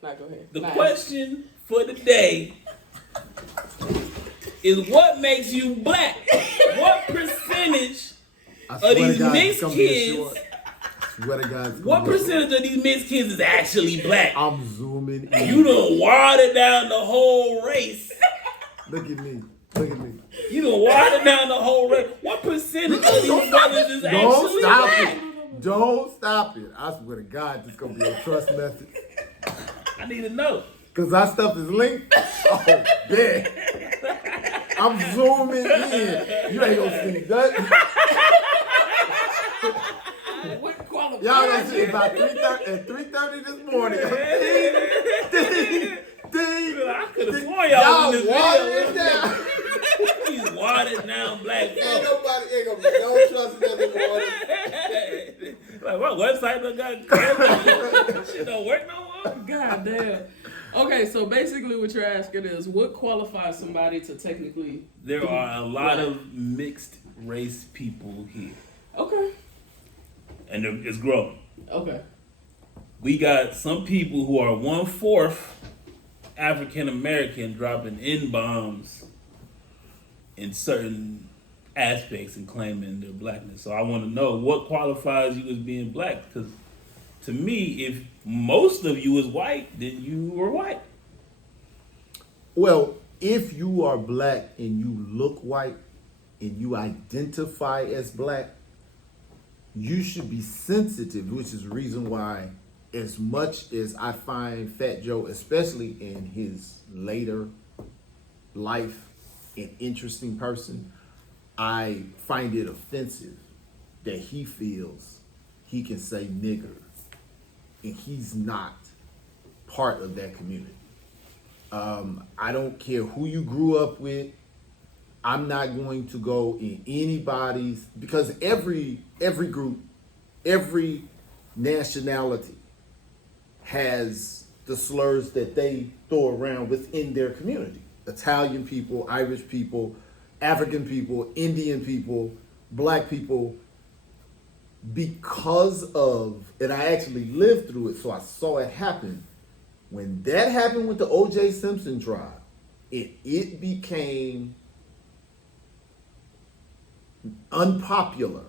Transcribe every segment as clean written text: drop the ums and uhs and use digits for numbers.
Nah, go ahead. The question for the day is what makes you black? What percentage of these mixed kids? What percentage of these mixed kids is actually black? I'm zooming in. You done watered down the whole race. Look at me. You done watered down the whole race. What percentage of these brothers is actually black? Don't stop it. I swear to God, this is going to be a trust message. I need to know. Because our stuff is linked. Oh, man. I'm zooming in. You ain't going to see nothing. Y'all gonna see it by 3:30 at 3:30 this morning. I could have sworn y'all in this watered down. He's watered down black folk. Ain't gonna be no trust in them water. Like what website done got shit don't work no more? God damn. Okay, so basically what you're asking is what qualifies somebody to technically... There are a lot of mixed race people here. Okay. And it's growing. Okay. We got some people who are 1/4 African American dropping N-bombs in certain aspects and claiming their blackness. So I want to know what qualifies you as being black, because to me, if most of you is white, then you are white. Well, if you are black and you look white and you identify as black, you should be sensitive, which is the reason why, as much as I find Fat Joe, especially in his later life, an interesting person, I find it offensive that he feels he can say nigger and he's not part of that community. I don't care who you grew up with. I'm not going to go in anybody's, because every group, every nationality has the slurs that they throw around within their community. Italian people, Irish people, African people, Indian people, black people, because of, and I actually lived through it, so I saw it happen. When that happened with the O.J. Simpson trial, it became unpopular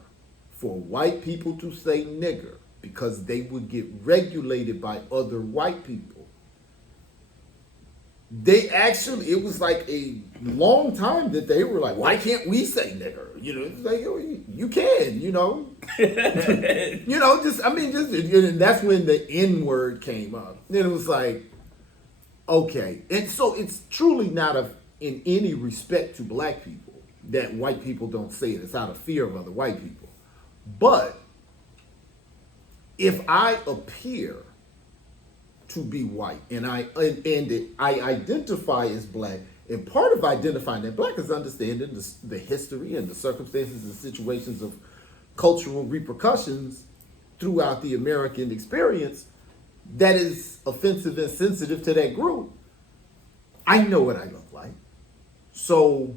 for white people to say nigger because they would get regulated by other white people. They actually, it was like a long time that they were like, why can't we say nigger? You know, it's like, you can, you know. And that's when the N word came up. Then it was like, okay. And so it's truly not in any respect to black people that white people don't say it. It's out of fear of other white people. But if I appear to be white and I identify as black, and part of identifying as black is understanding the history and the circumstances and situations of cultural repercussions throughout the American experience that is offensive and sensitive to that group. I know what I look like. So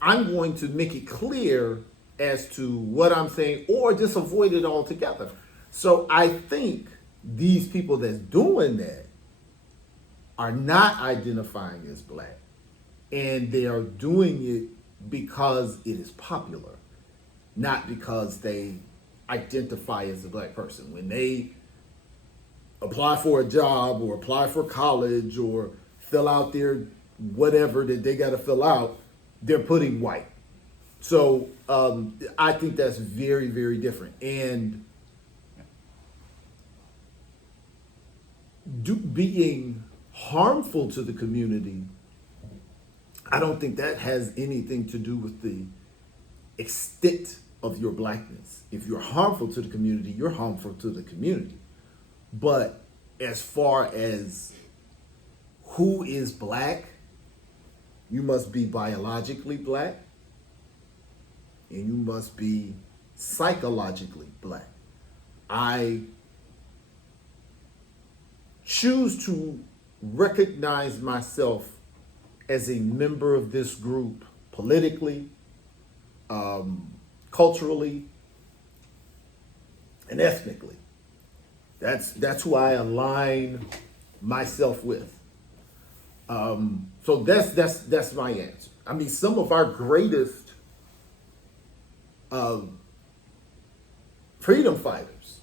I'm going to make it clear as to what I'm saying or just avoid it altogether. So I think these people that's doing that are not identifying as black, and they are doing it because it is popular, not because they identify as a black person. When they apply for a job or apply for college or fill out their whatever that they got to fill out, they're putting white. So I think that's very, very different. And being harmful to the community, I don't think that has anything to do with the extent of your blackness. If you're harmful to the community, you're harmful to the community. But as far as who is black, you must be biologically black and you must be psychologically black. I choose to recognize myself as a member of this group politically, culturally, and ethnically. That's who I align myself with. So that's my answer. I mean, some of our greatest freedom fighters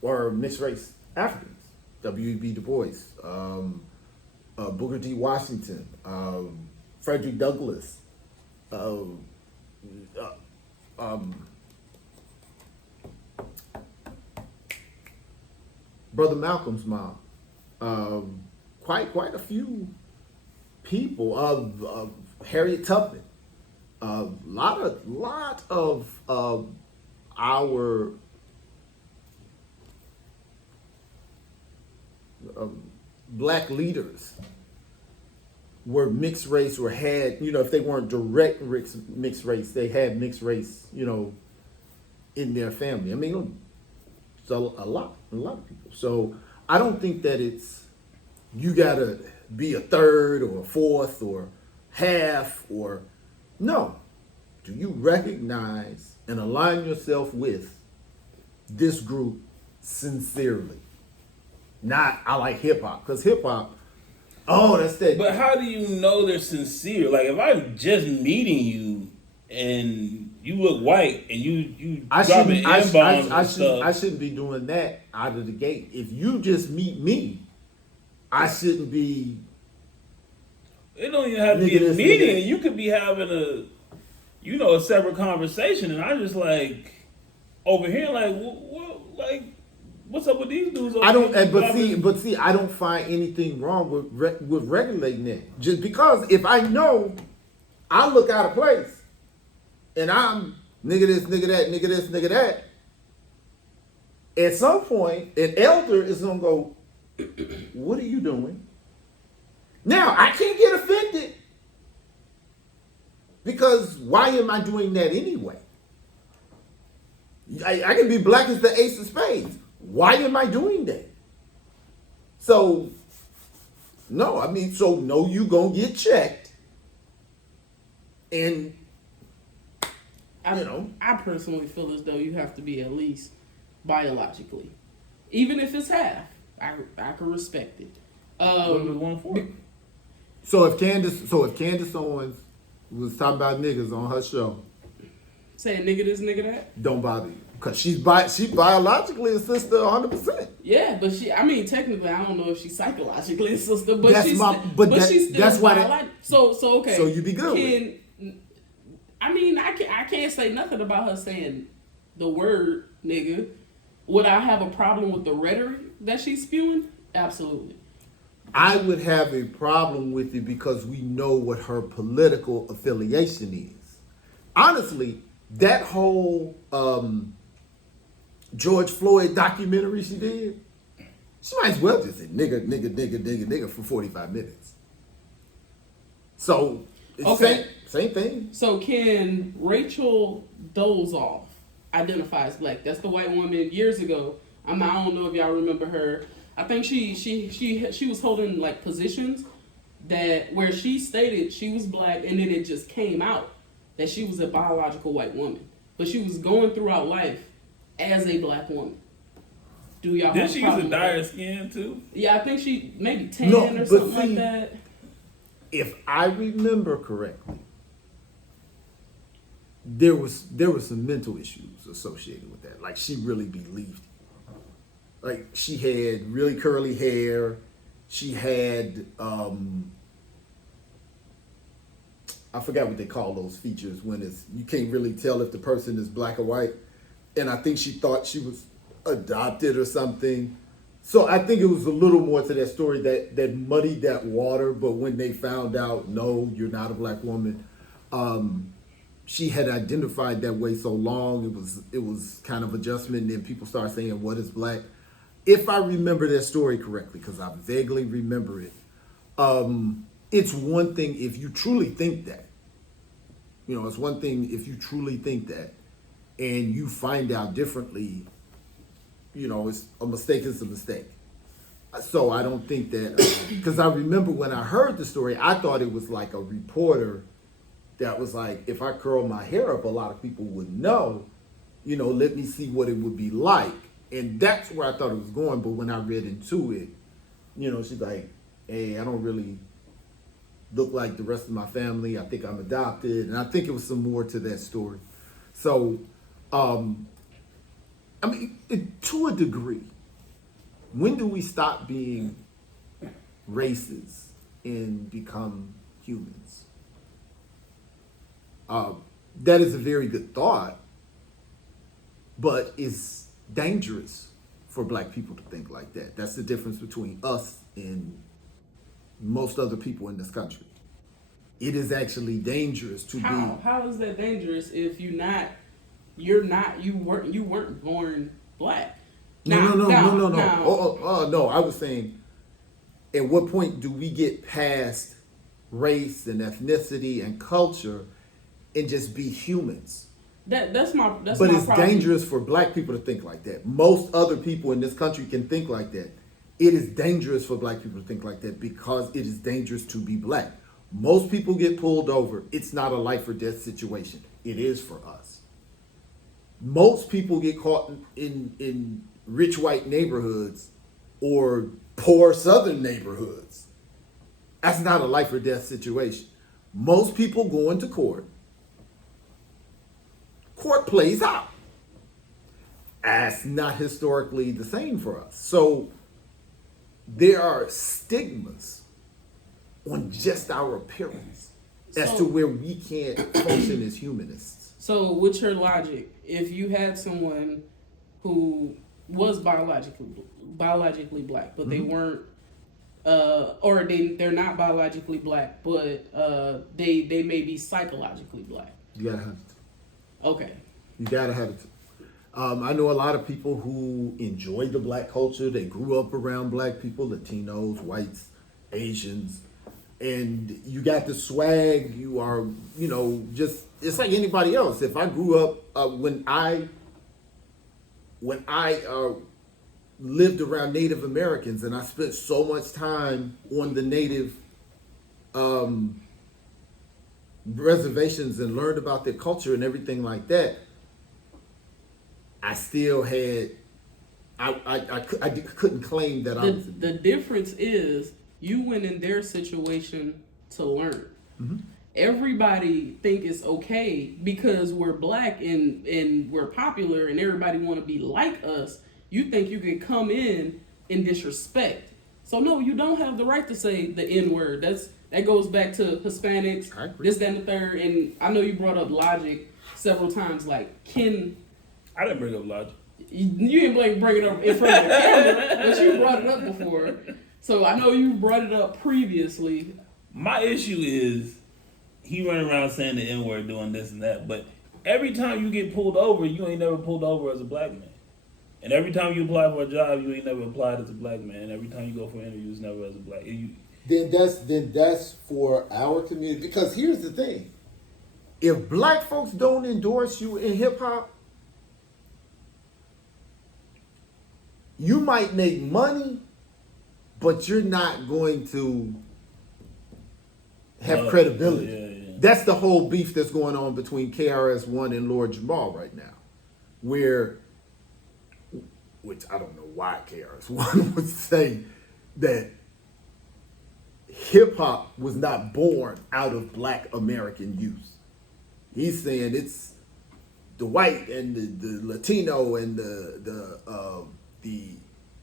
were mixed race Africans. W.E.B. Du Bois, Booker T. Washington, Frederick Douglass, Brother Malcolm's mom. Quite a few people. Harriet Tubman. Lot of our black leaders were mixed race or had, if they weren't direct mixed race, they had mixed race, in their family. I mean, so a lot of people. So I don't think that you gotta be a third or a fourth or half or no. Do you recognize and align yourself with this group sincerely? Not I like hip hop, because hip hop, that's that. But how do you know they're sincere? Like if I'm just meeting you and you look white and you dropping N-bombs and stuff. I shouldn't be doing that out of the gate. If you just meet me, I shouldn't be. It don't even have to be a meeting. You could be having a separate conversation, and I just like over here, like, what, what's up with these dudes? I don't, but see, I don't find anything wrong with regulating that. Just because if I know, I look out of place, and I'm nigga this, nigga that, nigga this, nigga that. At some point, an elder is gonna go, "What are you doing?" Now I can't get offended because why am I doing that anyway? I can be black as the ace of spades. Why am I doing that? So, no, you gonna get checked. And, I personally feel as though you have to be at least biologically. Even if it's half, I can respect it. So if Candace Owens was talking about niggas on her show, saying nigga this, nigga that, don't bother you. Because she biologically a sister 100%. Yeah, but technically, I don't know if she's psychologically a sister, but that's she's still that's why biological. So okay. So you be good with it. I can't say nothing about her saying the word nigga. Would I have a problem with the rhetoric that she's spewing? Absolutely. I would have a problem with it because we know what her political affiliation is. Honestly, that whole George Floyd documentary she did, she might as well just say nigga for 45 minutes. So, it's same thing. So can Rachel Dolezal identify as black? That's the white woman years ago. I don't know if y'all remember her. I think she was holding like positions where she stated she was black, and then it just came out that she was a biological white woman, but she was going throughout life as a black woman. Do y'all? Did she use a dire skin too? Yeah, I think she maybe tan or something like that. If I remember correctly, there was some mental issues associated with that. Like she really believed it. Like she had really curly hair. She had I forgot what they call those features when you can't really tell if the person is black or white. And I think she thought she was adopted or something. So I think it was a little more to that story that muddied that water. But when they found out, no, you're not a black woman, she had identified that way so long. It was kind of adjustment. And then people started saying, "What is black?" If I remember that story correctly, because I vaguely remember it, it's one thing if you truly think that. It's one thing if you truly think that, and you find out differently. It's a mistake is a mistake. So I don't think that, because I remember when I heard the story, I thought it was like a reporter that was like, if I curl my hair up, a lot of people would know, let me see what it would be like. And that's where I thought it was going. But when I read into it, she's like, hey, I don't really look like the rest of my family. I think I'm adopted. And I think it was some more to that story. So, to a degree, when do we stop being races and become humans? That is a very good thought, but it's dangerous for black people to think like that. That's the difference between us and most other people in this country. It is actually dangerous to be. How is that dangerous if you weren't born black? No. No, I was saying, at what point do we get past race and ethnicity and culture and just be humans? That's my But my it's problem. dangerous for black people to think like that. Most other people in this country can think like that. It is dangerous for black people to think like that because it is dangerous to be black. Most people get pulled over. It's not a life or death situation. It is for us. Most people get caught in rich white neighborhoods or poor southern neighborhoods. That's not a life or death situation. Most people go into court. Court plays out. That's not historically the same for us. So there are stigmas on just our appearance as to where we can't function as humanists. So, with your logic, if you had someone who was biologically black, but they weren't, or they're not biologically black, but they may be psychologically black. You gotta have it. Okay. You gotta have it. I know a lot of people who enjoy the black culture. They grew up around black people, Latinos, whites, Asians, and you got the swag. You are, just it's like anybody else. If I grew up when I lived around Native Americans, and I spent so much time on the Native reservations and learned about their culture and everything like that, I still had, I couldn't claim that I was. The difference is you went in their situation to learn. Mm-hmm. Everybody think it's okay because we're black and we're popular and everybody want to be like us. You think you can come in and disrespect. So no, you don't have the right to say the N-word. That goes back to Hispanics, this, that, and the third. And I know you brought up logic several times. Like, I didn't bring up logic. You didn't bring it up in front of the camera, but you brought it up before. So I know you brought it up previously. My issue is he running around saying the N-word, doing this and that. But every time you get pulled over, you ain't never pulled over as a black man. And every time you apply for a job, you ain't never applied as a black man. Every time you go for an interview, it's never as a black. Then that's for our community. Because here's the thing: If black folks don't endorse you in hip hop, you might make money, but you're not going to have credibility. Yeah. That's the whole beef that's going on between KRS-One and Lord Jamal right now, which I don't know why KRS-One would say that hip hop was not born out of black American youth. He's saying it's the white and the Latino and the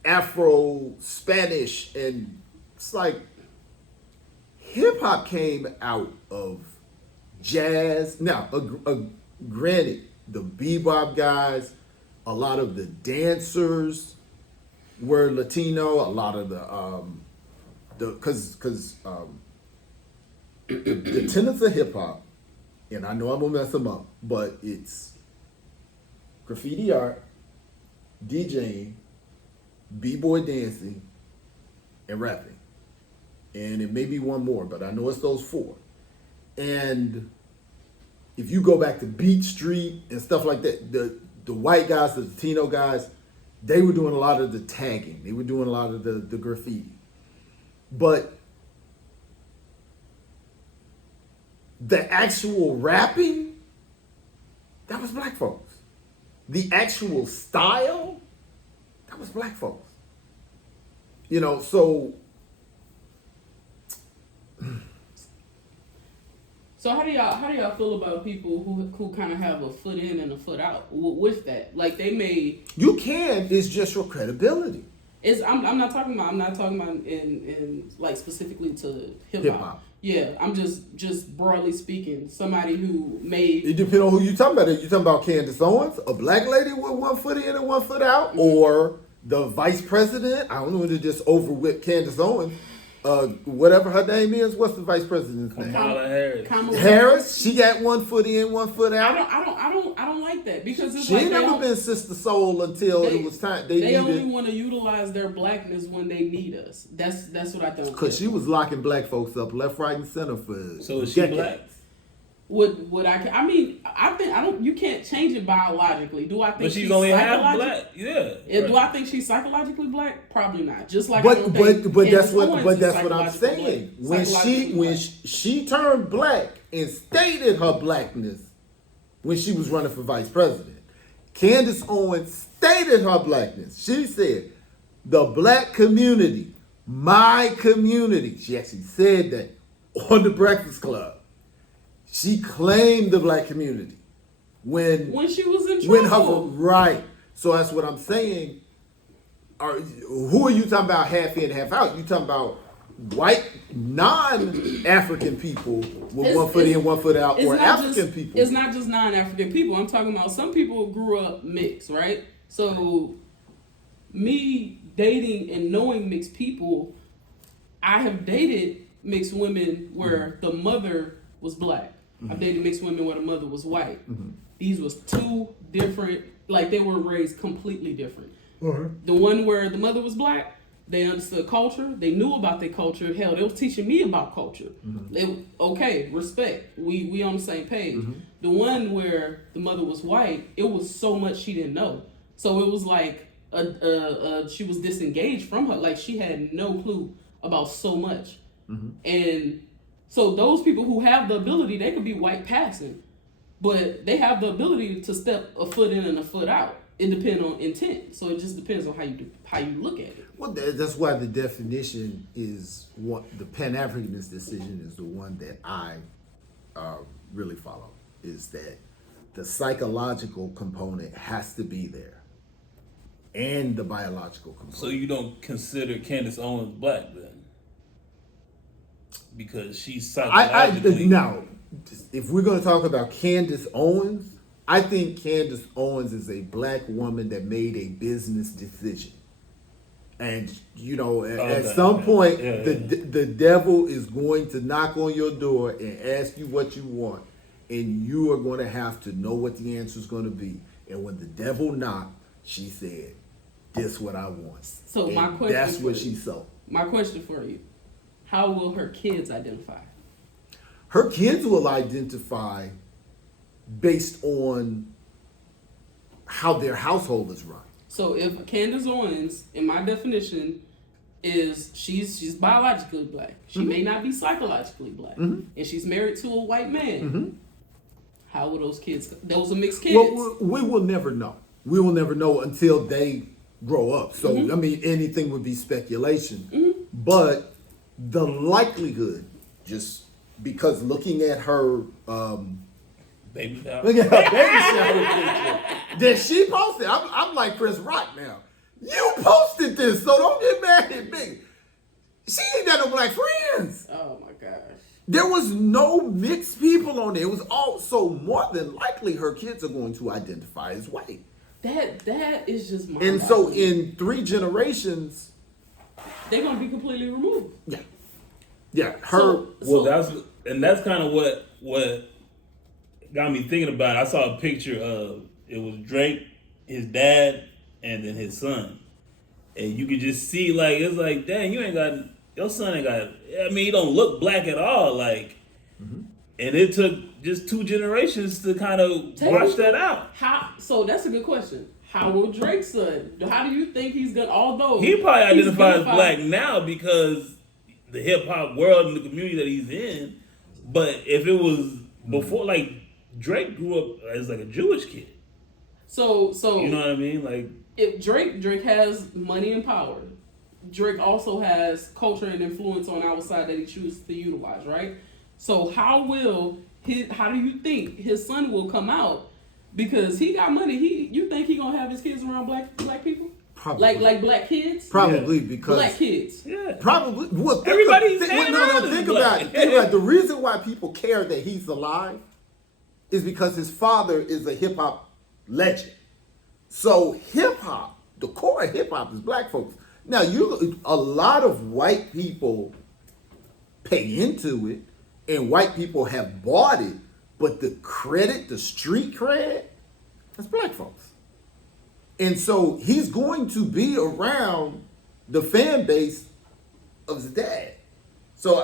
Afro Spanish, and it's like hip hop came out of jazz. Now, granted, the bebop guys, a lot of the dancers were Latino. A lot of the tenets of hip hop, and I know I'm gonna mess them up, but it's graffiti art, DJing, b-boy dancing, and rapping. And it may be one more, but I know it's those four. And if you go back to Beat Street and stuff like that, the white guys, the Latino guys, they were doing a lot of the tagging. They were doing a lot of the graffiti. But the actual rapping, that was black folks. The actual style, That was black folks. You know, so So how do y'all feel about people who kind of have a foot in and a foot out with that? Like they may. you can. It's just your credibility. I'm not talking about in like specifically to hip Hip-hop. hop. Yeah, I'm just broadly speaking, somebody who made. It depends on who you talking about. Are you talking about Candace Owens, a black lady with one foot in and one foot out, or the vice president? I don't know, to just overwhip Candace Owens. Whatever her name is, what's the vice president's name? Kamala Harris. Kamala Harris. She got one foot in, one foot I out. don't like that because it's She like ain't never been Sister Soul until it was time. They only needed, want to utilize their blackness when they need us. That's what I don't. because she was locking black folks up left, right, and center for So is she decades. black? Would I mean, I think I don't. You can't change it biologically. Do I think But she's only half psychologic- black. Yeah. Yeah, do I think she's psychologically black? Probably not. Just like I don't But think that's Candace what Owens is I'm saying. When psychologically she turned black and stated her blackness when she was running for vice president, Candace Owens stated her blackness. She said, "The black community, my community." She actually said that on the Breakfast Club. She claimed the black community when she was in when her trouble. right. So that's what I'm saying. Who are you talking about half in, half out? You talking about white non-African people with one foot in, one foot out, It's or not African just, people? It's not just non-African people. I'm talking about some people grew up mixed, right? So me dating and knowing mixed people, I have dated mixed women where the mother was black. I've dated mixed women where the mother was white. These was two different, like they were raised completely different. The one where the mother was black, they understood culture. They knew about their culture. Hell, they was teaching me about culture. Okay, respect. We on the same page. The one where the mother was white, it was so much she didn't know. So it was like she was disengaged from her. Like she had no clue about so much. And so those people who have the ability, they could be white passing, but they have the ability to step a foot in and a foot out. It depends on intent. So it just depends on how you look at it. Well, that's why the definition is what the Pan-Africanist decision is the one that I really follow. Is that the psychological component has to be there, and the biological component. So you don't consider Candace Owens black then? Because she's psychologically. Now, if we're going to talk about Candace Owens, I think Candace Owens is a black woman that made a business decision. And, at some point, the devil is going to knock on your door and ask you what you want. And you are going to have to know what the answer is going to be. And when the devil knocked, she said, "This is what I want." So and my question that's for what you- she sold. My question for you: how will her kids identify? Her kids will identify based on how their household is run. So if Candace Owens, in my definition, is she's biologically black. She may not be psychologically black, and she's married to a white man. How will those kids? Those are mixed kids. Well, we will never know. We will never know until they grow up. So I mean, anything would be speculation. But the likelihood, just because looking at her, Baby shower. look at her baby shower picture that she posted. I'm like Chris Rock now. You posted this, so don't get mad at me. She ain't got no black friends. Oh my gosh. There was no mixed people on there. It was also more than likely her kids are going to identify as white. That is just my. And so in 3 generations, they're gonna be completely removed. yeah, her. Well, that's kind of what got me thinking about it. I saw a picture of it was Drake, his dad, and then his son, and you could just see like it's like, dang, your son ain't got. I mean, he don't look black at all, like. And it took just 2 generations to kind of wash that out. So that's a good question. How will Drake's son? How do you think he's gonna? Although He probably he's identifies identified- black now because the hip hop world and the community that he's in. But if it was before, like Drake grew up as like a Jewish kid. So You know what I mean? Like if Drake has money and power. Drake also has culture and influence on our side that he chooses to utilize, right? So how do you think his son will come out because he got money? You think he gonna have his kids around black people? Probably. Like black kids? Probably because Black kids. Yeah. Probably. Well, Everybody's think hanging around him, think but- about it. Think about it. The reason why people care that he's alive is because his father is a hip hop legend. So hip hop, the core of hip hop is black folks. Now a lot of white people pay into it, and white people have bought it, but the credit, the street cred, that's black folks. And so he's going to be around the fan base of his dad. So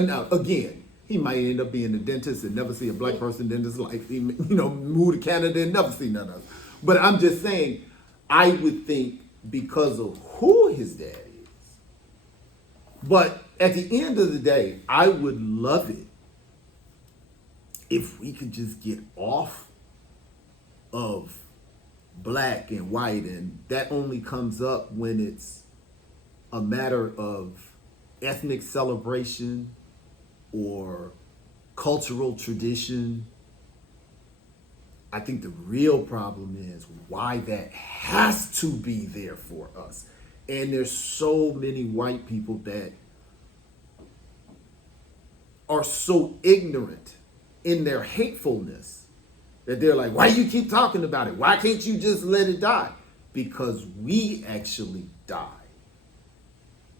now, again, he might end up being a dentist and never see a black person in his life. He, move to Canada and never see none of us. But I'm just saying, I would think because of who his dad is. But at the end of the day, I would love it if we could just get off of black and white, and that only comes up when it's a matter of ethnic celebration or cultural tradition. I think the real problem is why that has to be there for us. And there's so many white people that are so ignorant in their hatefulness that they're like, why do you keep talking about it? Why can't you just let it die? Because we actually die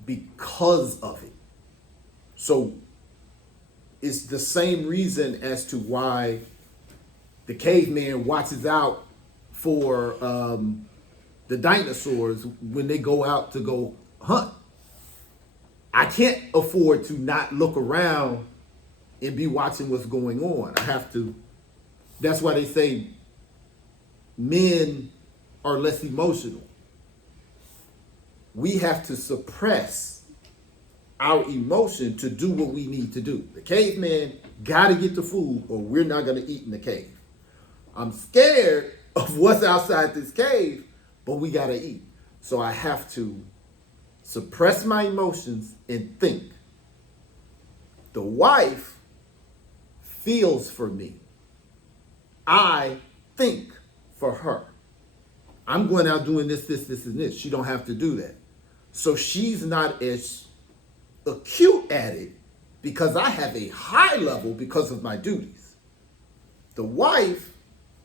because of it. So it's the same reason as to why the caveman watches out for the dinosaurs when they go out to go hunt. I can't afford to not look around and be watching what's going on. I have to. That's why they say men are less emotional. We have to suppress our emotion to do what we need to do. The caveman got to get the food or we're not going to eat in the cave. I'm scared of what's outside this cave, but we got to eat. So I have to suppress my emotions and think. The wife feels for me. I think for her. I'm going out doing this, and this. She don't have to do that. So she's not as acute at it because I have a high level because of my duties. The wife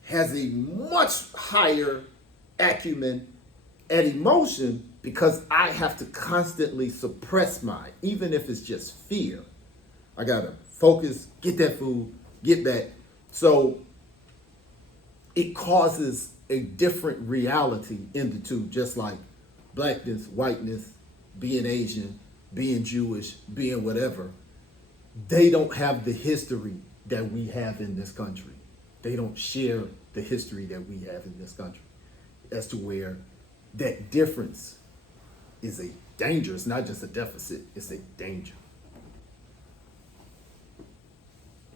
has a much higher acumen at emotion because I have to constantly suppress mine, even if it's just fear. I gotta focus, get that food, get back. So it causes a different reality in the two, just like blackness, whiteness, being Asian, being Jewish, being whatever. They don't have the history that we have in this country. They don't share the history that we have in this country as to where that difference is a danger. It's not just a deficit, it's a danger.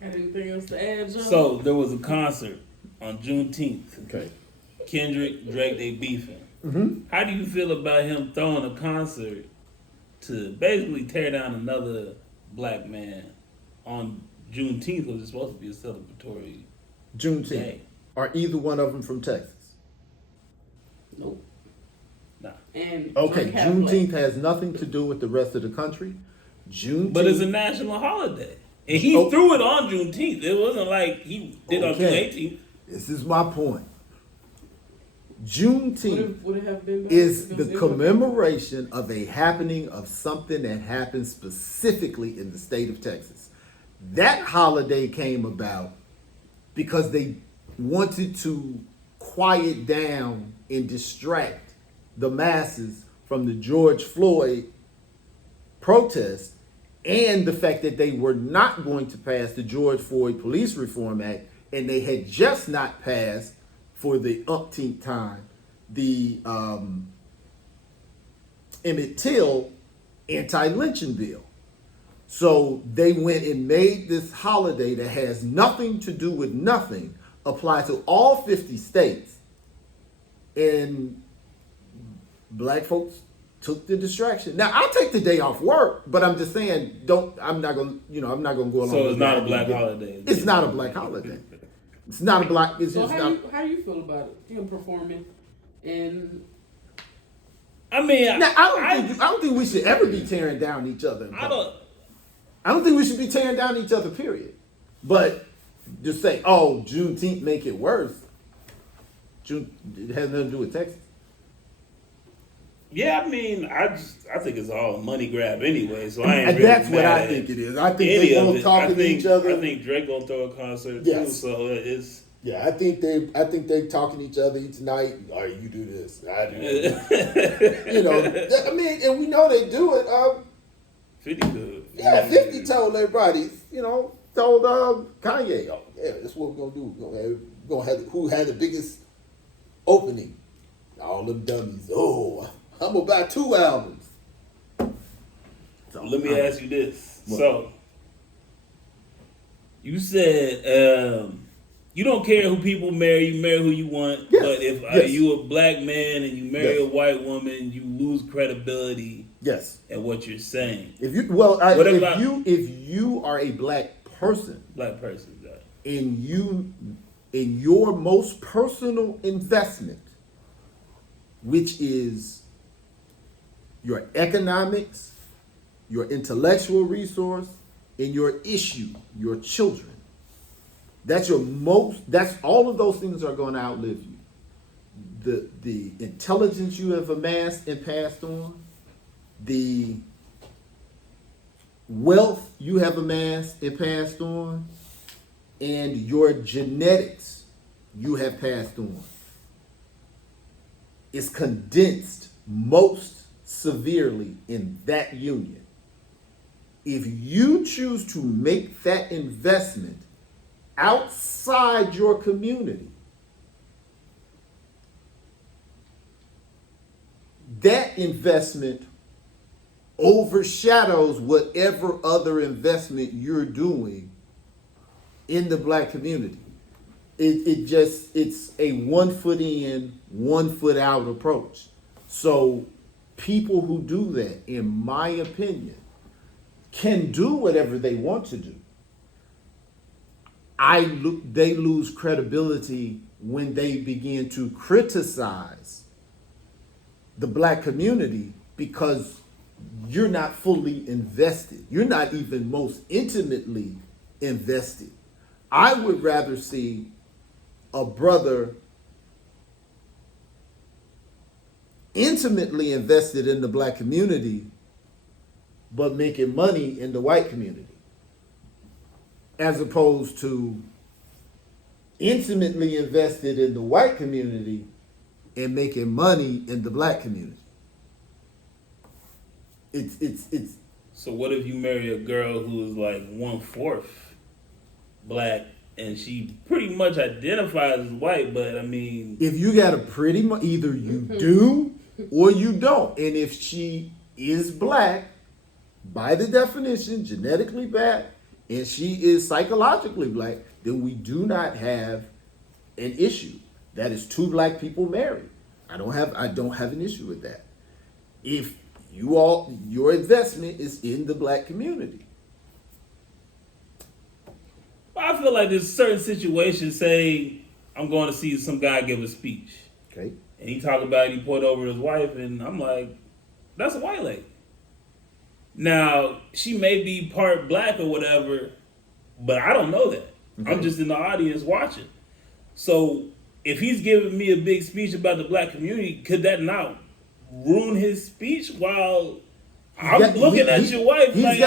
Got anything else to add, Joe? So there was a concert on Juneteenth. Okay. Kendrick, Drake, they beefing. How do you feel about him throwing a concert to basically tear down another black man on Juneteenth, which is supposed to be a celebratory Juneteenth. day? Are either one of them from Texas? Nope. Nah. And Okay, Drake had Juneteenth black. has nothing to do with the rest of the country. Juneteenth. But it's a national holiday. And he Oh. threw it on Juneteenth. It wasn't like he did on June Okay. 18th. This is my point. Juneteenth Would it have been better is because the it would- commemoration of a happening of something that happened specifically in the state of Texas. That holiday came about because they wanted to quiet down and distract the masses from the George Floyd protest and the fact that they were not going to pass the George Floyd Police Reform Act, and they had just not passed for the umpteenth time the Emmett Till anti-lynching bill. So they went and made this holiday that has nothing to do with nothing apply to all 50 states. And black folks took the distraction. Now I'll take the day off work, but I'm just saying, I'm not gonna go along. So with it's not that. a black holiday. It's not a black holiday. It's not a black. It's So just not. how you feel about it? Him performing and I mean, Now I don't think we should ever be tearing down each other. I don't think we should be tearing down each other. Period. But just say, oh, Juneteenth make it worse. It has nothing to do with Texas. Yeah, I mean, I think it's all a money grab anyway. So I ain't. And really that's what mad I at think it is. I think any they of both it. talking to each other. I think Drake gonna throw a concert too. Yes. So it's. Yeah, I think they talking to each other each night. All right, you do this, I do this. You know, I mean, and we know they do it. 50 good. Yeah, 50 told everybody. You know, told Kanye, oh yeah, that's what we're gonna do. We're gonna have who had the biggest opening. All them dummies. Oh, I'm gonna buy 2 albums. So, Let me ask you this. What? So, you said you don't care who people marry, you marry who you want. Yes, But if yes. you a black man and you marry Yes. a white woman, you lose credibility Yes. at what you're saying. If you if you are a black person Black person, yeah. in your most personal investment, which is your economics, your intellectual resource, and your issue, your children. That's all of those things are going to outlive you. The intelligence you have amassed and passed on, the wealth you have amassed and passed on, and your genetics you have passed on is condensed most severely in that union. If you choose to make that investment outside your community, that investment overshadows whatever other investment you're doing in the black community. It's a 1 foot in, 1 foot out approach. So people who do that, in my opinion, can do whatever they want to do. They lose credibility when they begin to criticize the black community because you're not fully invested. You're not even most intimately invested. I would rather see a brother intimately invested in the black community but making money in the white community, as opposed to intimately invested in the white community and making money in the black community. It's So what if you marry a girl who is like 1/4 black and she pretty much identifies as white, but I mean, if you got a pretty much, either you do or you don't. And if she is black, by the definition, genetically black, and she is psychologically black, then we do not have an issue. That is 2 black people married. I don't have an issue with that. If your investment is in the black community. I feel like there's certain situations. Say I'm going to see some guy give a speech, Okay. and he talk about he poured over his wife, and I'm like, that's a white lady. Now she may be part black or whatever, but I don't know that. Okay. I'm just in the audience watching. So if he's giving me a big speech about the black community, could that not ruin his speech while I'm looking at your wife? He's like,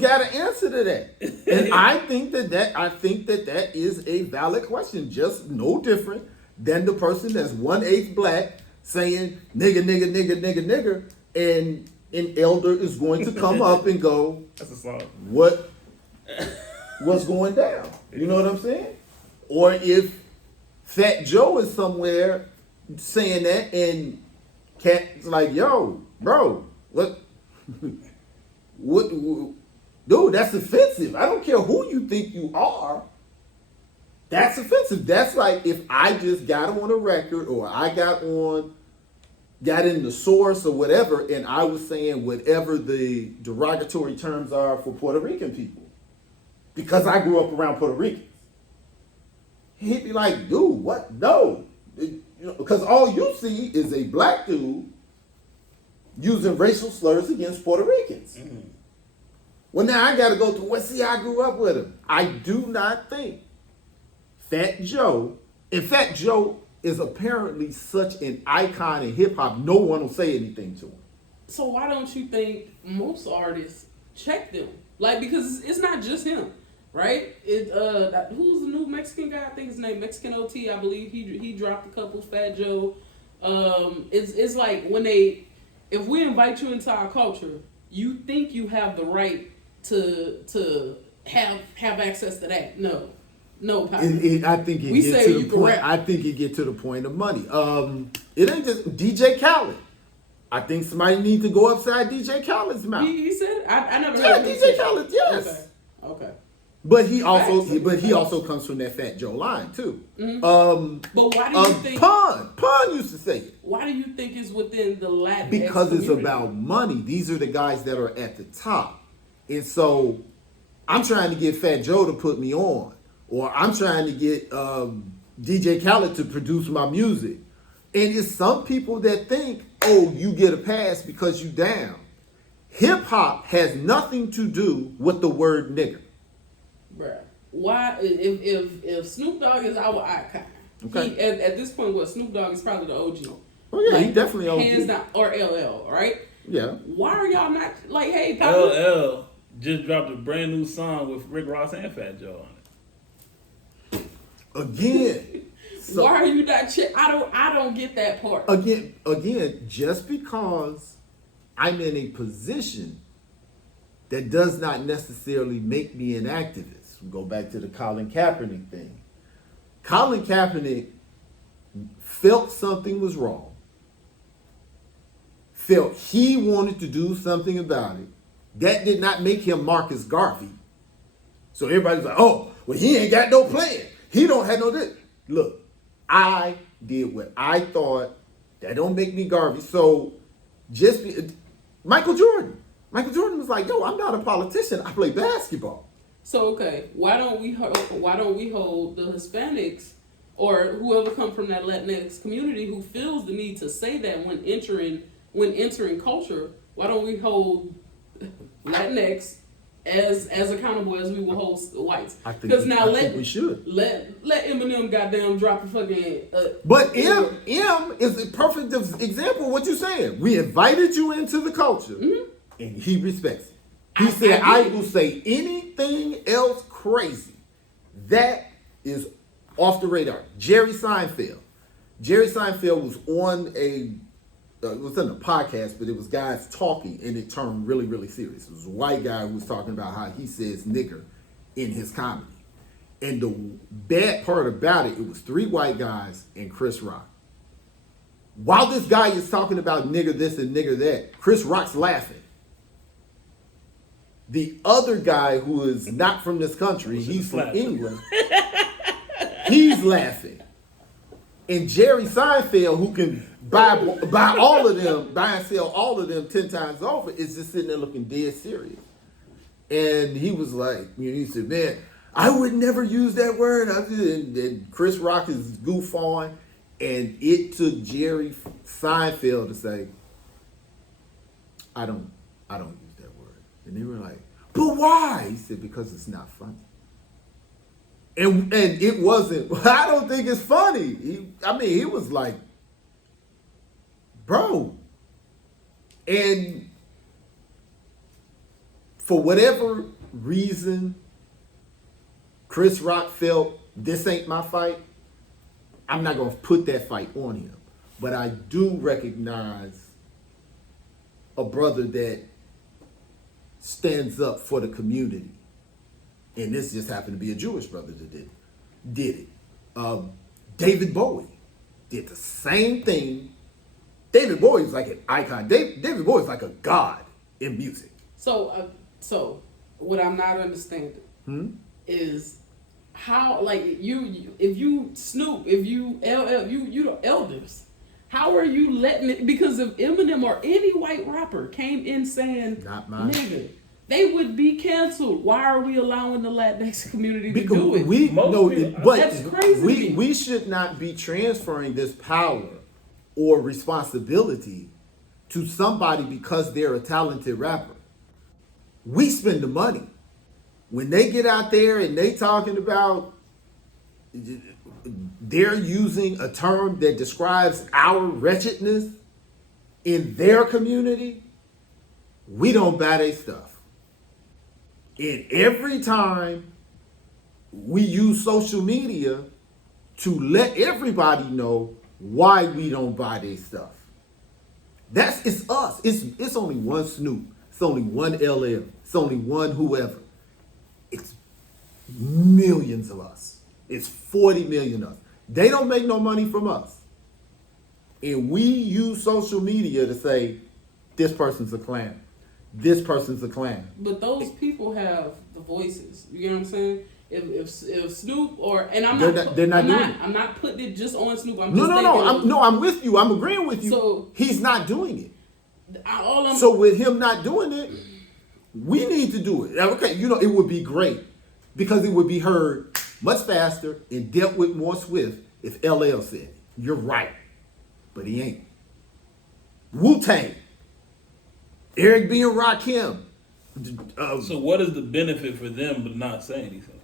got an answer to that, and I think that is a valid question, just no different than the person that's 1/8 black saying nigga, nigga, nigga, nigga, nigga, and an elder is going to come up and go, That's a song. what's going down? You know what I'm saying? Or if Fat Joe is somewhere saying that and Cat's like, yo, bro, what, dude, that's offensive. I don't care who you think you are. That's offensive. That's like if I just got on a record or I got on got in the source or whatever, and I was saying whatever the derogatory terms are for Puerto Rican people, because I grew up around Puerto Ricans. He'd be like, dude, what? No. Because all you see is a black dude using racial slurs against Puerto Ricans. Mm-hmm. Well, now I got to go through, well, see, I grew up with him. I do not think Fat Joe, and Fat Joe is apparently such an icon in hip hop, no one will say anything to him. So why don't you think most artists check them? Like, because it's not just him, right? Who's the new Mexican guy? I think his name Mexican OT. I believe he dropped a couple. Fat Joe. It's like if we invite you into our culture, you think you have the right to have access to that? No. I think it get to the point. I think it get to the point of money. It ain't just DJ Khaled. I think somebody needs to go upside DJ Khaled's mouth. He said, I never heard DJ Khaled. Yes. Okay. But he also comes from that Fat Joe line too. Mm-hmm. But why do you think Pun used to say it? Why do you think it's within the Latin? Because it's about money. These are the guys that are at the top, and so I'm trying to get Fat Joe to put me on. Or I'm trying to get DJ Khaled to produce my music. And it's some people that think, oh, you get a pass because you down. Hip hop has nothing to do with the word nigger. Bruh. Why, if Snoop Dogg is our icon, okay. At this point, Snoop Dogg is probably the OG. Oh yeah, he definitely OG. Hands down, or LL, right? Yeah. Why are y'all not like, hey, Papa? LL just dropped a brand new song with Rick Ross and Fat Joe on it. Again, so, why are you not? I don't get that part. Again, just because I'm in a position that does not necessarily make me an activist. We go back to the Colin Kaepernick thing. Colin Kaepernick felt something was wrong. Felt he wanted to do something about it. That did not make him Marcus Garvey. So everybody's like, oh, well, he ain't got no plan. He don't have no this. Look, I did what I thought. That don't make me Garvey. So Michael Jordan was like, yo, I'm not a politician. I play basketball. So okay, why don't we hold the Hispanics or whoever come from that Latinx community who feels the need to say that when entering culture? Why don't we hold Latinx as accountable as we will hold whites? Because now we should let Eminem goddamn drop a fucking. But M is a perfect example of what you're saying. We invited you into the culture, mm-hmm. and he respects it. He said, "I will say anything else crazy that is off the radar." Jerry Seinfeld was on it was in a podcast, but it was guys talking, and it turned really, really serious. It was a white guy who was talking about how he says nigger in his comedy. And the bad part about it was 3 white guys and Chris Rock. While this guy is talking about nigger this and nigger that, Chris Rock's laughing. The other guy who is not from this country, he's from England, he's laughing. And Jerry Seinfeld, who can buy all of them, buy and sell all of them 10 times over, is just sitting there looking dead serious. And he was like, he said, man, I would never use that word. And Chris Rock is goof on. And it took Jerry Seinfeld to say, I don't use that word. And they were like, but why? He said, because it's not funny. And it wasn't, I don't think it's funny. He was like, bro. And for whatever reason, Chris Rock felt this ain't my fight. I'm not going to put that fight on him. But I do recognize a brother that stands up for the community. And this just happened to be a Jewish brother that did it. David Bowie did the same thing. David Bowie is like an icon. David Bowie is like a god in music. So what I'm not understanding is how, like, if you Snoop, if you LL, you the elders. How are you letting it? Because if Eminem or any white rapper came in saying, Not mine. nigga, they would be canceled. Why are we allowing the Latinx community to Because do it? we Most no, people- but That's crazy to me. we should not be transferring this power or responsibility to somebody because they're a talented rapper. We spend the money. When they get out there and they talking about, they're using a term that describes our wretchedness in their community, we don't buy their stuff. And every time we use social media to let everybody know why we don't buy their stuff. It's us. It's only one Snoop. It's only one LL. It's only one whoever. It's millions of us. It's 40 million of us. They don't make no money from us. And we use social media to say, this person's a clown. This person's a clown. But those people have the voices. You get what I'm saying? If Snoop or and I'm They're not, not- they're not I'm doing not it. I'm not putting it just on Snoop. I'm No, just I'm with you. I'm agreeing with you. So- He's not doing it. all I'm, So with him not doing it, we need to do it. Now, okay, it would be great because it would be heard much faster and dealt with more swift if LL said it. You're right, but he ain't. Wu-Tang, Eric B. and Rakim. So what is the benefit for them but not saying anything?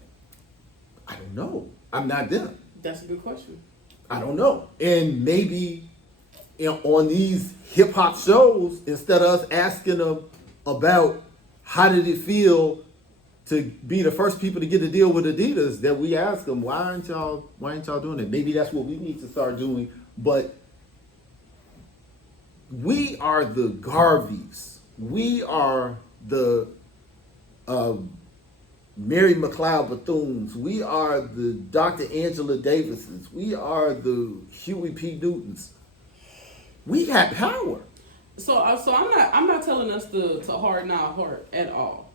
I don't know. I'm not them. that's a good question. I don't know. And maybe on these hip hop shows, instead of us asking them about how did it feel to be the first people to get a deal with Adidas, that we ask them, why aren't y'all doing it? Maybe that's what we need to start doing. But we are the Garveys. We are the Mary McLeod Bethunes. We are the Dr. Angela Davisons. We are the Huey P. Newtons. We got power. So I'm not telling us to harden our heart at all.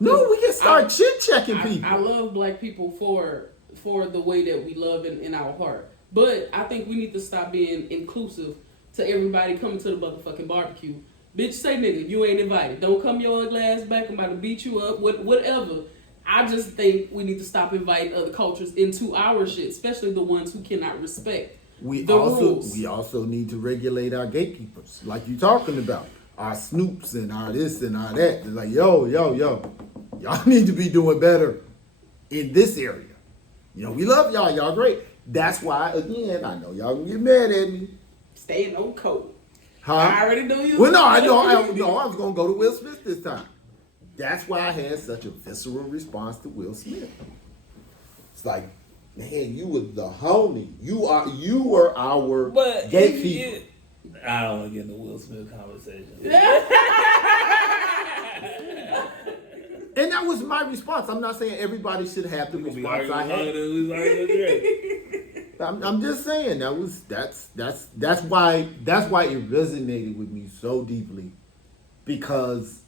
No, we can start chit-checking I people. love black people for the way that we love in our heart. But I think we need to stop being inclusive to everybody coming to the motherfucking barbecue. Bitch, say nigga, you ain't invited. Don't come your ugly ass back. I'm about to beat you up. Whatever. I just think we need to stop inviting other cultures into our shit, especially the ones who cannot respect We the rules. also need to regulate our gatekeepers, like you talking about. Our Snoops and our this and our that. It's like, yo. Y'all need to be doing better in this area. We love y'all. Y'all great. That's why, again, I know y'all gonna get mad at me. Staying on code. Huh? I already knew you. Well, no, I was gonna go to Will Smith this time. That's why I had such a visceral response to Will Smith. It's like, man, you was the homie. You were our But gatekeeper. I don't want to get into Will Smith conversation. And that was my response. I'm not saying everybody should have the response I had. I'm just saying that's why it resonated with me so deeply, because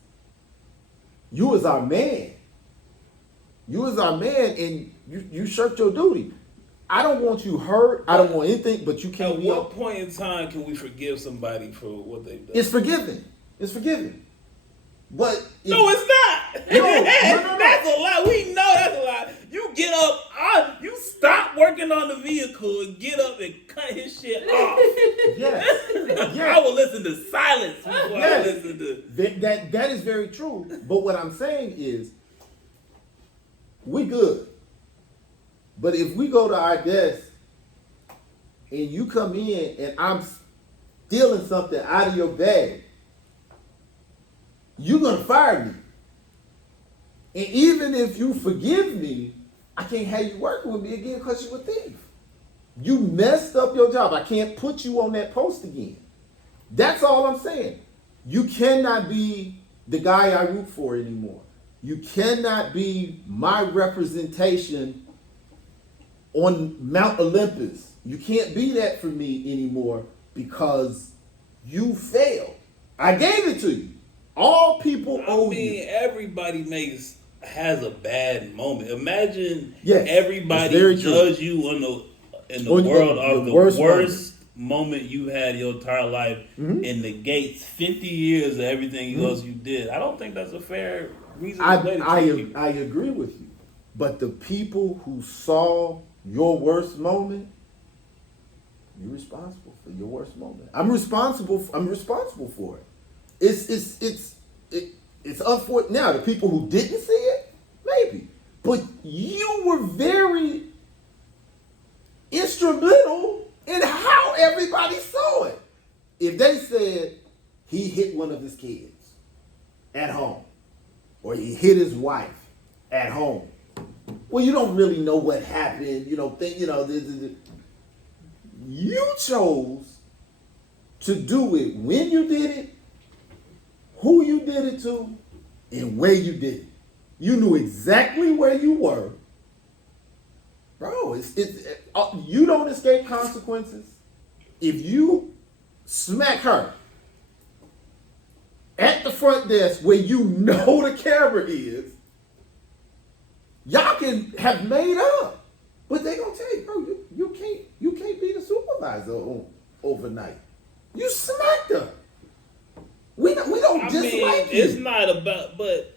you was our man. You was our man, and you shirked your duty. I don't want you hurt. I don't want anything, but you can't At be. what point in time can we forgive somebody for what they've done? It's forgiven. But No, it's not. No. That's a lie. We know that's a lie. You get up, you stop working on the vehicle and get up and cut his shit off. yes. I will listen to silence before Yes. I listen to. That is very true. But what I'm saying is, we good. But if we go to our desk and you come in and I'm stealing something out of your bag, you're gonna fire me. And even if you forgive me, I can't have you working with me again because you're a thief. You messed up your job. I can't put you on that post again. That's all I'm saying. You cannot be the guy I root for anymore. You cannot be my representation on Mount Olympus. You can't be that for me anymore because you failed. I gave it to you. All people owe you. Everybody has a bad moment. Imagine Yes, everybody it's very true. judge you in the On world the of the worst worst moment you've had your entire life and negates 50 years of everything else you did. I don't think that's a fair reasonable way to treat people. I agree with you. But the people who saw your worst moment, you're responsible for your worst moment. I'm responsible for it. It's unfortunate. Now, the people who didn't see it, maybe. But you were very instrumental in how everybody saw it. If they said he hit one of his kids at home, or he hit his wife at home, well, you don't really know what happened. You don't think, you chose to do it when you did it, who you did it to, and where you did it. You knew exactly where you were. Bro, you don't escape consequences. If you smack her at the front desk where you know the camera is, y'all can have made up. But they gonna tell you, bro, you can't be the supervisor overnight. You smacked her. We don't dislike you. It's not about, but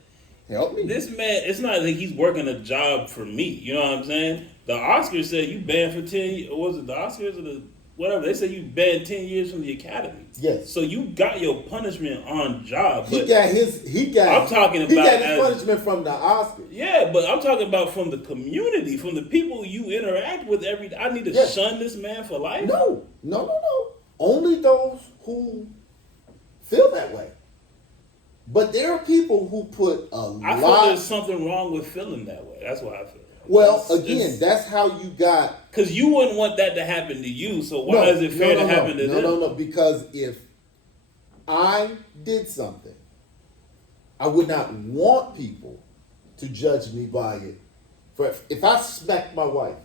help me. This man, it's not like he's working a job for me. You know what I'm saying? The Oscars said you banned for 10 years. Or was it the Oscars or the whatever? They said you banned 10 years from the Academy. Yes. So you got your punishment on job. He got his punishment from the Oscars. Yeah, but I'm talking about from the community, from the people you interact with every day. I need to shun this man for life? No. Only those who feel that way. But there are people who put I feel there's something wrong with feeling that way. That's why I feel. Well, that's how you got. Because you wouldn't want that to happen to you. So why is it fair to happen to them? No. Because if I did something, I would not want people to judge me by it. For if I smacked my wife,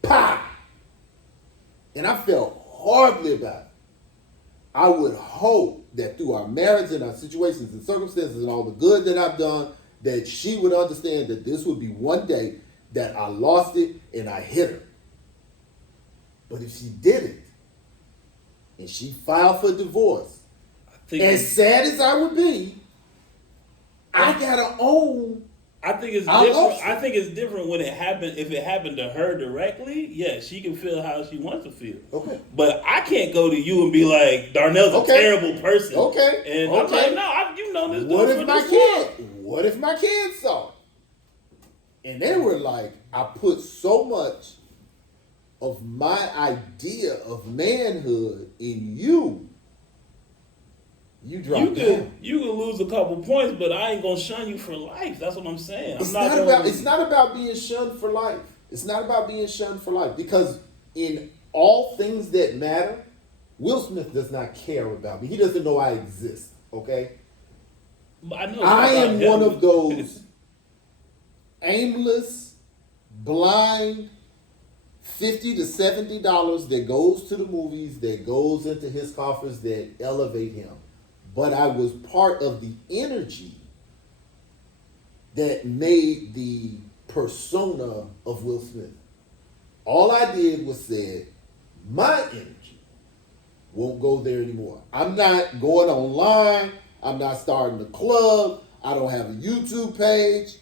pow, and I felt horribly about it, I would hope that through our marriage and our situations and circumstances and all the good that I've done, that she would understand that this would be one day that I lost it and I hit her. But if she didn't, and she filed for divorce, as sad as I would be, I gotta own. I think it's different. I think it's different when it happened. If it happened to her directly, yeah, she can feel how she wants to feel. Okay. But I can't go to you and be like, Darnell's a terrible person. Okay. And I'm like, no, you know this. What if my kids saw it? And they were like, I put so much of my idea of manhood in you. You dropped down. You can lose a couple points, but I ain't gonna shun you for life. That's what I'm saying. It's not about being shunned for life. It's not about being shunned for life. Because in all things that matter, Will Smith does not care about me. He doesn't know I exist. Okay? I am one of those aimless, blind, $50 to $70 that goes to the movies, that goes into his coffers, that elevate him. But I was part of the energy that made the persona of Will Smith. All I did was said, my energy won't go there anymore. I'm not going online. I'm not starting a club. I don't have a YouTube page.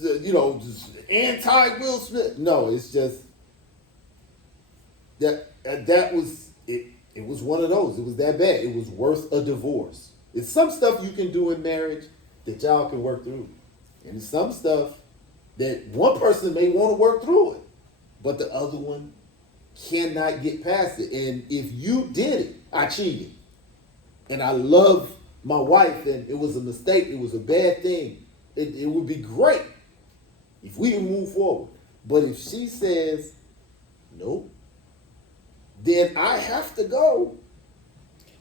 Just anti-Will Smith. No, it's just that was it. It was one of those. It was that bad. It was worth a divorce. It's some stuff you can do in marriage that y'all can work through. And it's some stuff that one person may want to work through it, but the other one cannot get past it. And if you did it, I cheated. And I love my wife, and it was a mistake. It was a bad thing. It would be great if we can move forward. But if she says, nope, then I have to go.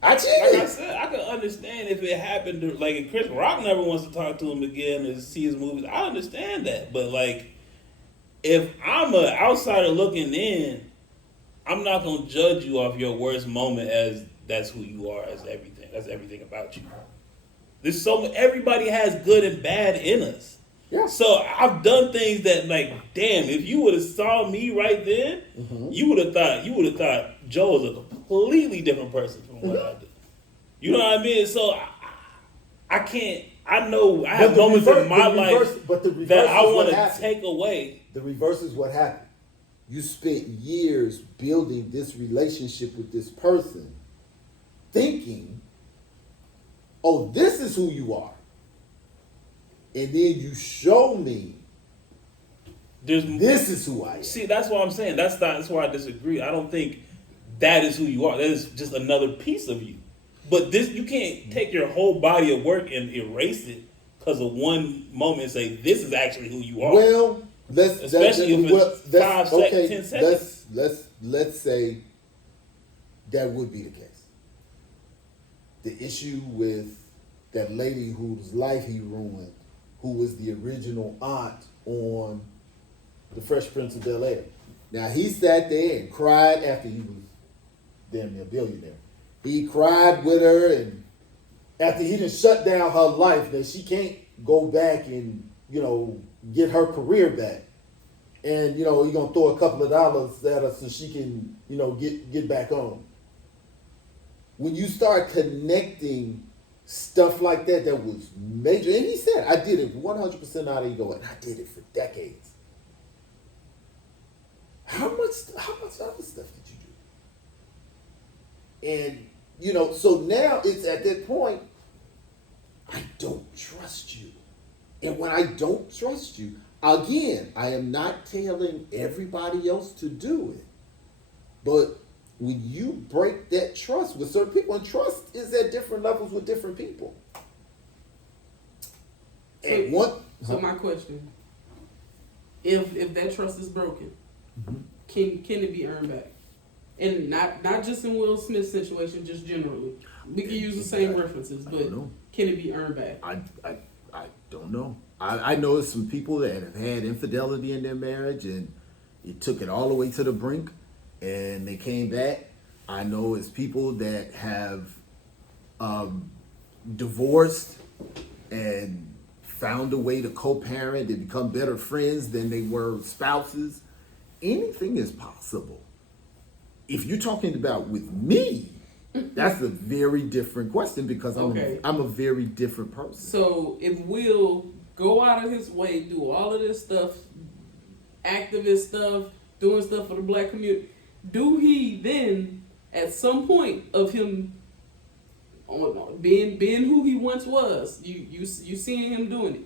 I cheated. Like I said, I can understand if it happened to, like, if Chris Rock never wants to talk to him again and see his movies. I understand that. But, like, if I'm an outsider looking in, I'm not going to judge you off your worst moment as that's who you are, as everything. That's everything about you. Everybody has good and bad in us. Yeah. So I've done things that, like, damn, if you would have saw me right then, you would have thought Joe is a completely different person from what I do. You know what I mean? So I can't. I know I have moments in my life that I want to take away. The reverse is what happened. You spent years building this relationship with this person, thinking, "Oh, this is who you are," and then you show me. This is who I am. See, that's what I'm saying. That's why I disagree. I don't think that is who you are. That is just another piece of you. But this, you can't take your whole body of work and erase it because of one moment and say this is actually who you are. Well, especially if it's 10 seconds. Let's say that would be the case. The issue with that lady whose life he ruined, who was the original aunt on The Fresh Prince of Bel-Air. Now, he sat there and cried after he was damn near a billionaire. He cried with her, and after he done shut down her life, that she can't go back and, get her career back. And, he's going to throw a couple of dollars at her so she can, get back on. When you start connecting stuff like that was major, and he said, I did it 100% out of ego, and I did it for decades. How much other stuff did you do? And, so now it's at that point, I don't trust you. And when I don't trust you, again, I am not telling everybody else to do it. But when you break that trust with certain people, and trust is at different levels with different people. So my question, if that trust is broken, can it be earned back? And not just in Will Smith's situation, just generally. We can use the same references, but can it be earned back? I don't know. I know some people that have had infidelity in their marriage and it took it all the way to the brink and they came back. I know it's people that have divorced and found a way to co-parent and become better friends than they were spouses. Anything is possible. If you're talking about with me, that's a very different question because I'm a very different person. So if Will go out of his way, do all of this stuff, activist stuff, doing stuff for the black community, do he then, at some point of him being who he once was, you seeing him doing it,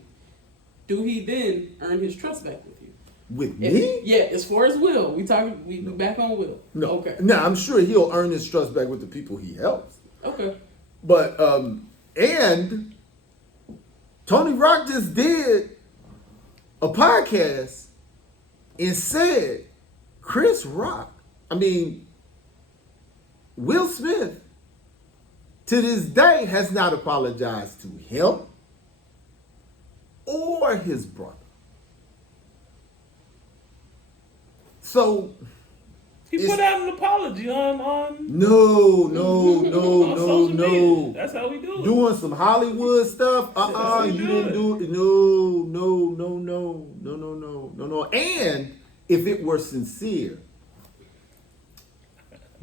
do he then earn his trust back with you? With me? Yeah, as far as Will. We back on Will. No. Okay. Now, I'm sure he'll earn his trust back with the people he helps. Okay. But, and Tony Rock just did a podcast and said Will Smith to this day has not apologized to him or his brother. So he put out an apology on No. social media. That's how we do it. Doing some Hollywood stuff. You didn't do it. No. And if it were sincere,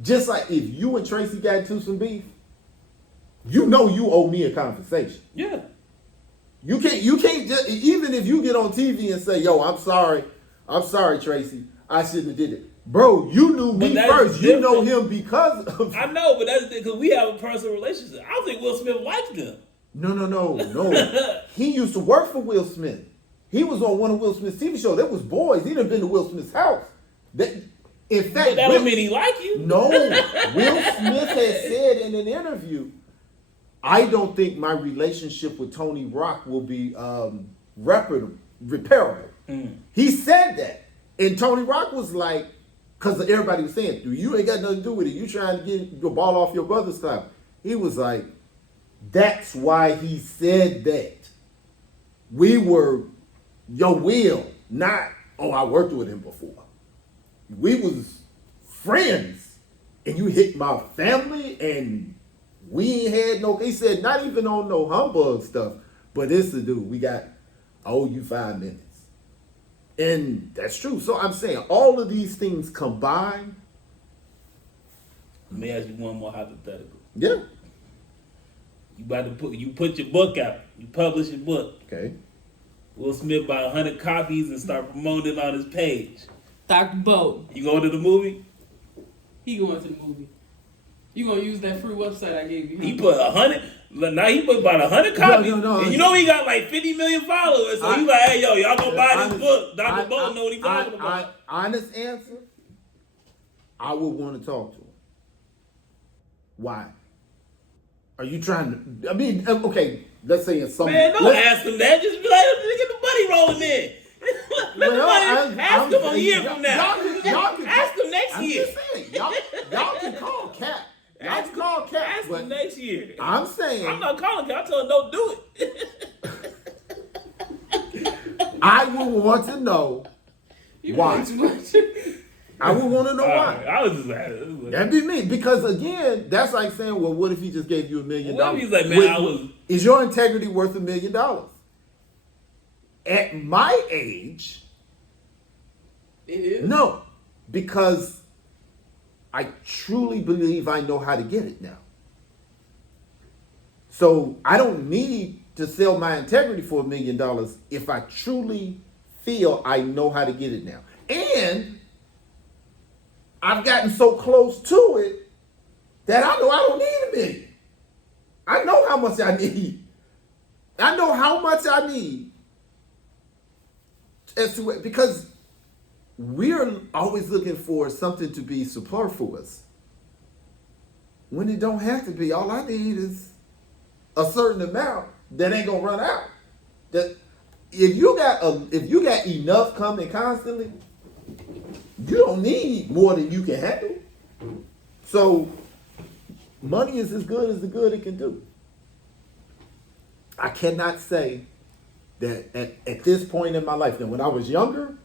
just like if you and Tracy got into some beef, you owe me a conversation. Yeah. You can't just, even if you get on TV and say, yo, I'm sorry, Tracy, I shouldn't have did it. Bro, you knew me first. You know him because of... I know, but that's because we have a personal relationship. I don't think Will Smith liked him. No. He used to work for Will Smith. He was on one of Will Smith's TV shows. That was Boys. He done been to Will Smith's house. In fact, but that don't mean he like you. No. Will Smith has said in an interview, I don't think my relationship with Tony Rock will be repairable. He said that. And Tony Rock was like, because everybody was saying, you ain't got nothing to do with it. You trying to get your ball off your brother's club. He was like, that's why he said that. We were your Will, not, I worked with him before. We was friends. And you hit my family and we ain't had he said, not even on no humbug stuff, but this to do. We got I owe you 5 minutes. And that's true. So I'm saying all of these things combined, Let me ask you one more hypothetical. yeah. You put your book out. You publish your book. Okay. Will Smith buy 100 copies and start promoting it on his page. Dr. Bo, You going to the movie? he going to the movie. You gonna use that free website I gave you? He put 100. Now he put about 100 copies. No. And you know he got like 50 million followers. So he's like, hey yo, y'all gonna buy this book. Dr. Bo know what he talking about. Honest answer, I would want to talk to him. Why? Are you trying to? I mean, okay. Let's say in some. Man, don't ask him that. Just be like, get the money rolling in. Let the money. Ask him a year from now. Y'all can ask him next I'm year. just saying, y'all can call Cap. Y'all can call Cap. Ask But him next year. I'm saying I'm not calling Cap. I told him don't do it. I would want to know You why. doing too much. I would want to know why. I was just asking. That'd be me. Because again, that's like saying, well, what if he just gave you $1 million? What if he's like, man, Is your integrity worth $1 million? At my age, It is. no. Because I truly believe I know how to get it now. So I don't need to sell my integrity for $1 million if I truly feel I know how to get it now. And I've gotten so close to it that I know I don't need $1 million. I know how much I need. I know how much I need. Because we're always looking for something to be superfluous. When it don't have to be, all I need is a certain amount that ain't gonna run out. That if you got enough coming constantly, you don't need more than you can handle. So money is as good as the good it can do. I cannot say that at this point in my life. Now, when I was younger,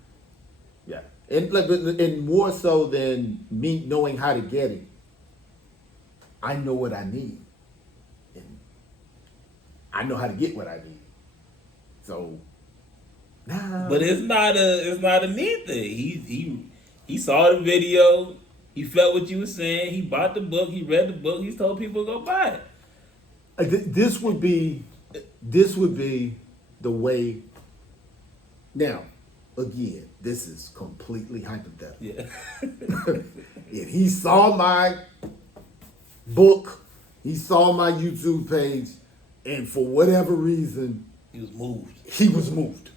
yeah, and more so than me knowing how to get it, I know what I need, and I know how to get what I need. So, nah. But it's not a need thing. He saw the video. He felt what you were saying. He bought the book. He read the book. He told people to go buy it. This would be the way. Now, again, this is completely hypothetical. Yeah. If he saw my book, he saw my YouTube page, and for whatever reason, He was moved. he was moved.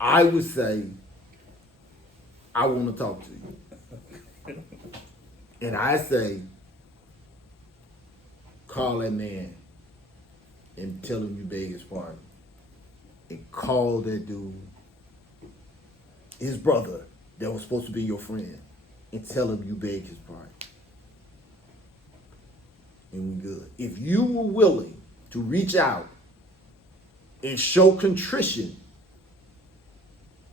I would say, I want to talk to you. And I say, call that man and tell him you beg his pardon. And call that dude, his brother, that was supposed to be your friend, and tell him you beg his pardon. And we good. If you were willing to reach out and show contrition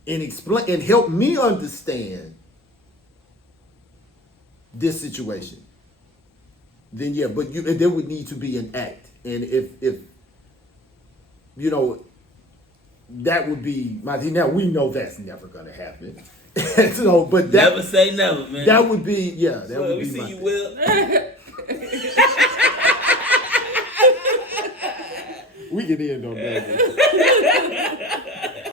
and explain and help me understand this situation, then yeah, but there would need to be an act. And if you know, that would be my thing. Now we know that's never gonna happen. So, but that, Never say never, man. that would be, yeah, that So would we be see my you thing. will. We can end on that.